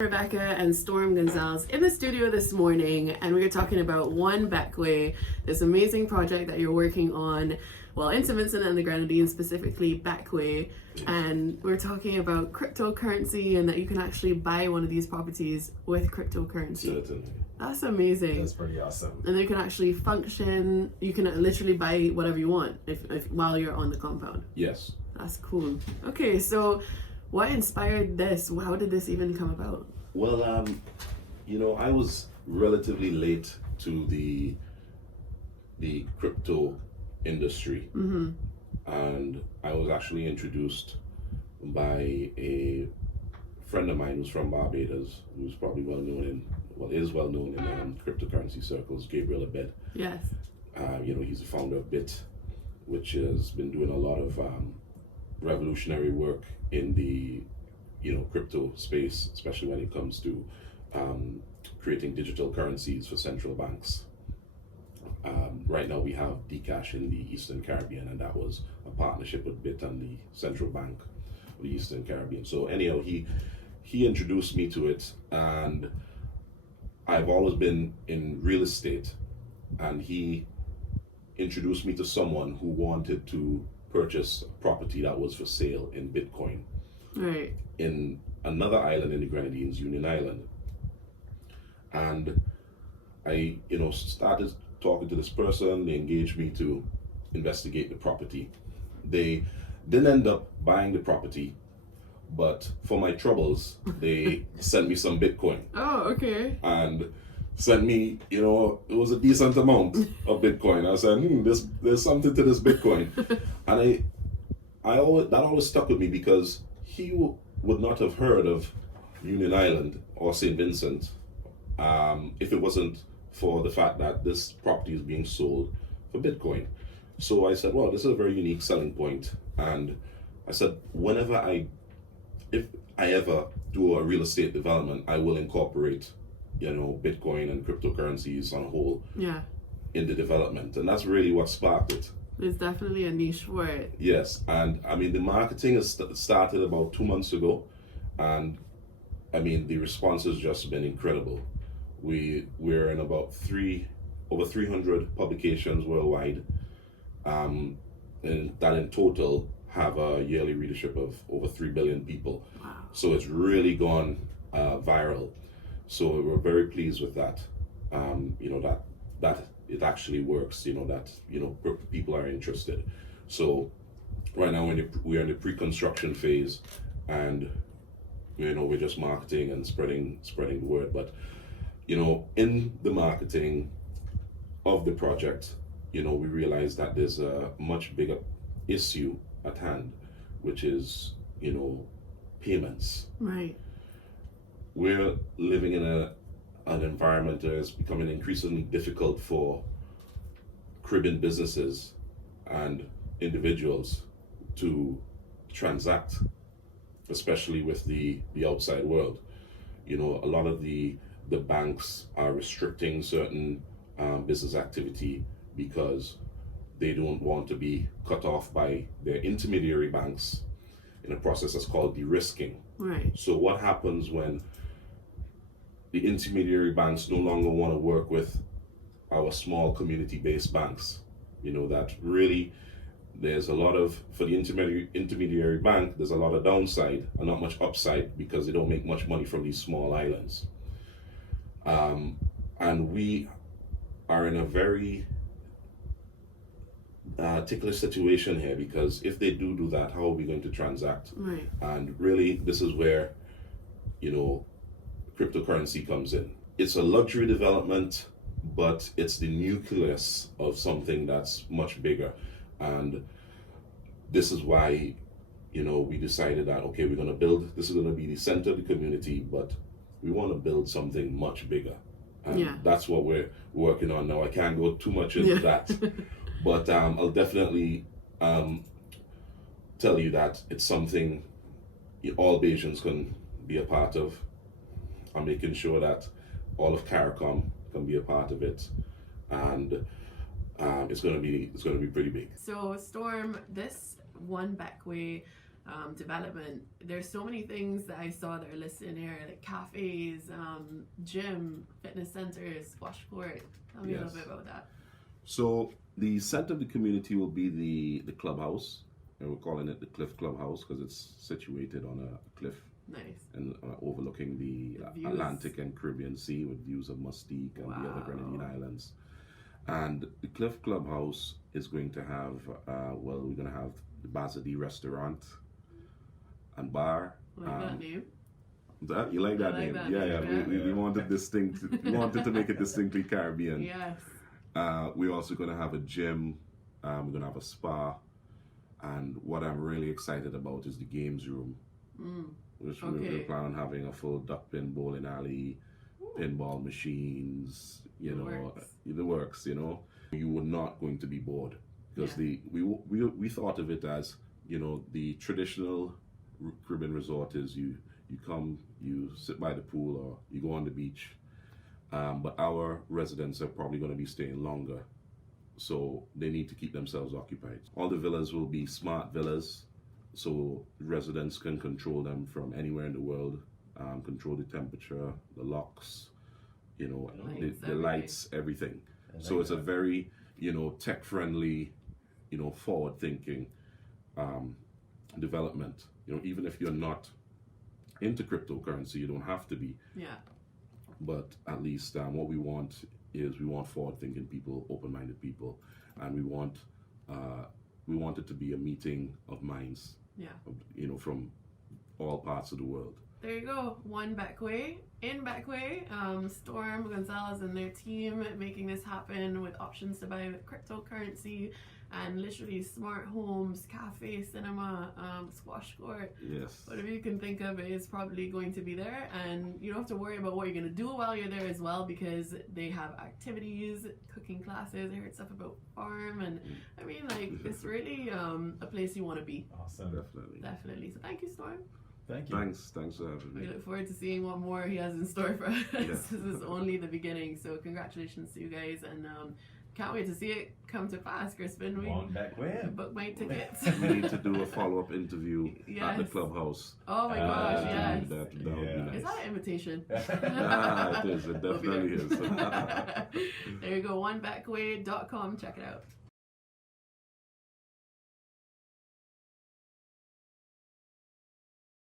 Rebecca and Storm Gonsalves in the studio this morning, and we're talking about One Bequia, this amazing project that you're working on, well, in St. Vincent and the Grenadines, specifically Bequia, and we're talking about cryptocurrency and that you can actually buy one of these properties with cryptocurrency. Certainly. That's amazing. That's pretty awesome. And you can actually function, you can literally buy whatever you want if while you're on the compound. Yes. That's cool. Okay, so what inspired this? How did this even come about? Well, I was relatively late to the crypto industry, and I was actually introduced by a friend of mine who's from Barbados, who's probably is well known in cryptocurrency circles, Gabriel Abed. Yes. He's the founder of Bit, which has been doing a lot of revolutionary work in the crypto space, especially when it comes to creating digital currencies for central banks. Right now we have Dcash in the Eastern Caribbean, and that was a partnership with Bit and the Central Bank of the Eastern Caribbean. So anyhow, he introduced me to it, and I've always been in real estate, and he introduced me to someone who wanted to purchase a property that was for sale in Bitcoin. Right. In another island in the Grenadines, Union Island. And I, started talking to this person. They engaged me to investigate the property. They didn't end up buying the property, but for my troubles, they sent me some Bitcoin. Oh, okay. And sent me, it was a decent amount of Bitcoin. I said, there's something to this Bitcoin. And that always stuck with me, because he would not have heard of Union Island or St. Vincent if it wasn't for the fact that this property is being sold for Bitcoin. So I said, well, this is a very unique selling point. And I said, if I ever do a real estate development, I will incorporate, Bitcoin and cryptocurrencies on a whole in the development. And that's really what sparked it. There's definitely a niche for it. Yes, and the marketing has started about 2 months ago, and the response has just been incredible. We're in about over 300 publications worldwide, and that in total have a yearly readership of over 3 billion people. Wow. So So it's really gone viral. So we're very pleased with that. That it actually works. People are interested. So right now we're in the pre-construction phase, and we're just marketing and spreading the word. But in the marketing of the project, we realize that there's a much bigger issue at hand, which is payments. right. We're living in an environment that is becoming increasingly difficult for Caribbean businesses and individuals to transact, especially with the outside world. A lot of the banks are restricting certain business activity because they don't want to be cut off by their intermediary banks in a process that's called de-risking. Right. So what happens when the intermediary banks no longer want to work with our small community-based banks? That really, there's a lot of, for the intermediary bank, there's a lot of downside and not much upside, because they don't make much money from these small islands. And we are in a very ticklish situation here, because if they do that, how are we going to transact? Right. And really, this is where cryptocurrency comes in. It's a luxury development, but it's the nucleus of something that's much bigger. And this is why we decided that, okay, we're going to build, this is going to be the center of the community, but we want to build something much bigger. And that's what we're working on now. I can't go too much into that, but I'll definitely tell you that it's something all Bajans can be a part of. I'm making sure that all of CARICOM can be a part of it, and it's going to be pretty big. So Storm, this One Bequia development. There's so many things that I saw that are listed in here, like cafes, gym, fitness centers, squash court. Tell me a little bit about that. So the center of the community will be the clubhouse, and we're calling it the Cliff Clubhouse because it's situated on a cliff. Nice. And overlooking the Atlantic and Caribbean Sea with views of Mustique and the other Grenadine Islands. And the Cliff Clubhouse is going to have, we're going to have the Bazadi restaurant and bar. Like that name. You like that name? Yeah. We wanted we wanted to make it distinctly Caribbean. Yes. We're also going to have a gym. We're going to have a spa. And what I'm really excited about is the games room. Which we plan on having a full duck pin bowling alley, pinball machines, the works, You were not going to be bored because we thought of it as, the traditional Caribbean resort is you come, you sit by the pool or you go on the beach. But our residents are probably going to be staying longer. So they need to keep themselves occupied. All the villas will be smart villas. So residents can control them from anywhere in the world, control the temperature, the locks, the lights, everything. So it's a very, tech-friendly, forward-thinking development. Even if you're not into cryptocurrency, you don't have to be. Yeah. But at least what we want is forward-thinking people, open-minded people, and we want it to be a meeting of minds. Yeah. From all parts of the world. There you go. One Bequia. In Bequia, Storm, Gonsalves, and their team making this happen with options to buy with cryptocurrency and literally smart homes, cafe, cinema, squash court. Yes. Whatever you can think of is probably going to be there, and you don't have to worry about what you're going to do while you're there as well because they have activities, cooking classes. I heard stuff about farm, and I mean, it's really a place you want to be. Awesome. Definitely. So thank you, Storm. Thank you. Thanks for having me. We look forward to seeing what more he has in store for us. Yeah. This is only the beginning, so congratulations to you guys, and can't wait to see it come to pass, Crispin. One Bequia. Book my tickets. We need to do a follow-up interview at the clubhouse. Oh my gosh, yes. That would be nice. Is that an invitation? It is. It definitely is. There you go, onebequia.com. Check it out.